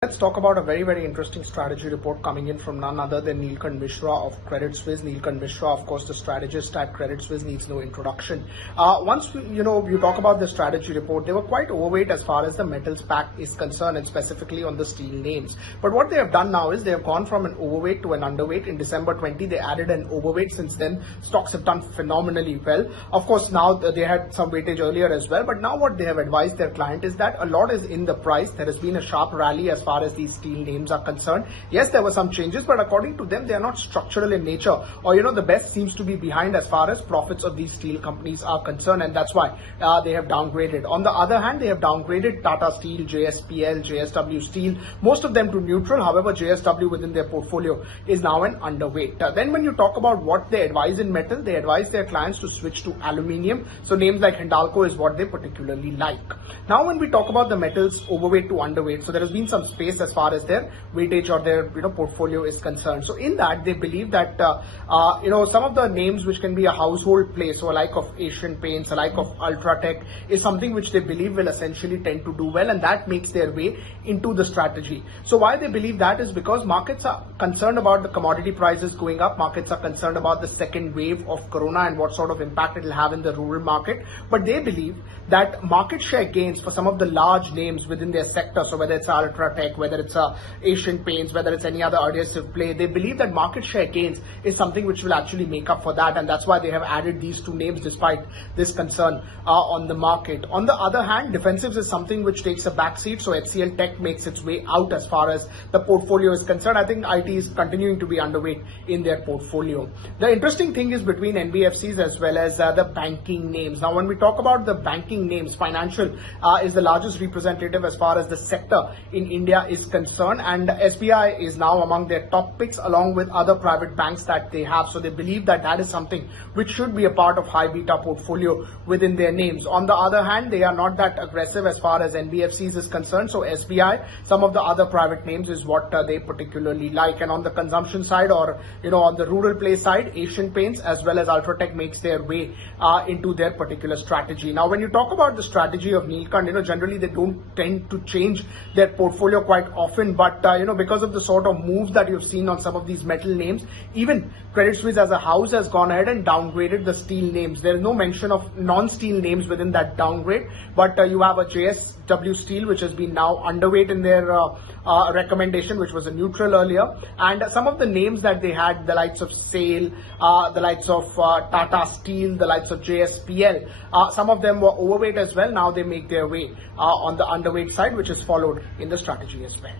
Let's talk about a very, very interesting strategy report coming in from none other than Neelkanth Mishra of Credit Suisse. Neelkanth Mishra, of course, the strategist at Credit Suisse, needs no introduction. Once you talk about the strategy report, they were quite overweight as far as the metals pack is concerned, and specifically on the steel names. But what they have done now is they have gone from an overweight to an underweight. In December 20, they added an overweight. Since then, stocks have done phenomenally well. Of course, now they had some weightage earlier as well. But now what they have advised their client is that a lot is in the price. There has been a sharp rally as far as these steel names are concerned. Yes, there were some changes, but according to them, they are not structural in nature, or the best seems to be behind as far as profits of these steel companies are concerned, and that's why they have downgraded. On the other hand, they have downgraded Tata Steel, JSPL, JSW Steel, most of them to neutral. However, JSW within their portfolio is now an underweight. Then when you talk about what they advise in metal, they advise their clients to switch to aluminium. So names like Hindalco is what they particularly like. Now when we talk about the metals overweight to underweight, so there has been some space as far as their weightage or their portfolio is concerned. So in that, they believe that some of the names which can be a household play, so like of Asian Paints, like of Ultratech, is something which they believe will essentially tend to do well, and that makes their way into the strategy. So why they believe that is because markets are concerned about the commodity prices going up. Markets are concerned about the second wave of corona and what sort of impact it will have in the rural market. But they believe that market share gains for some of the large names within their sector, so whether it's Ultratech, whether it's Asian Paints, whether it's any other adhesive play, they believe that market share gains is something which will actually make up for that, and that's why they have added these two names despite this concern on the market. On the other hand, defensives is something which takes a backseat, so HCL Tech makes its way out as far as the portfolio is concerned. I think IT is continuing to be underweight in their portfolio. The interesting thing is between NBFCs as well as the banking names. Now, when we talk about the banking names, financial is the largest representative as far as the sector in India is concerned, and SBI is now among their top picks along with other private banks that they have. So they believe that that is something which should be a part of high beta portfolio within their names. On the other hand, they are not that aggressive as far as NBFCs is concerned. So SBI, some of the other private names is what they particularly like. And on the consumption side, or on the rural play side, Asian Paints as well as Ultratech makes their way into their particular strategy. Now, when you talk about the strategy of Neelkanth, generally they don't tend to change their portfolio quite often, but because of the sort of moves that you've seen on some of these metal names, even Credit Suisse as a house has gone ahead and downgraded the steel names. There is no mention of non-steel names within that downgrade, but you have a JSW Steel which has been now underweight in their recommendation, which was a neutral earlier, and some of the names that they had, the likes of SAIL, the likes of Tata Steel, the likes of JSPL, some of them were overweight as well. Now they make their way on the underweight side, which is followed in the strategy as well.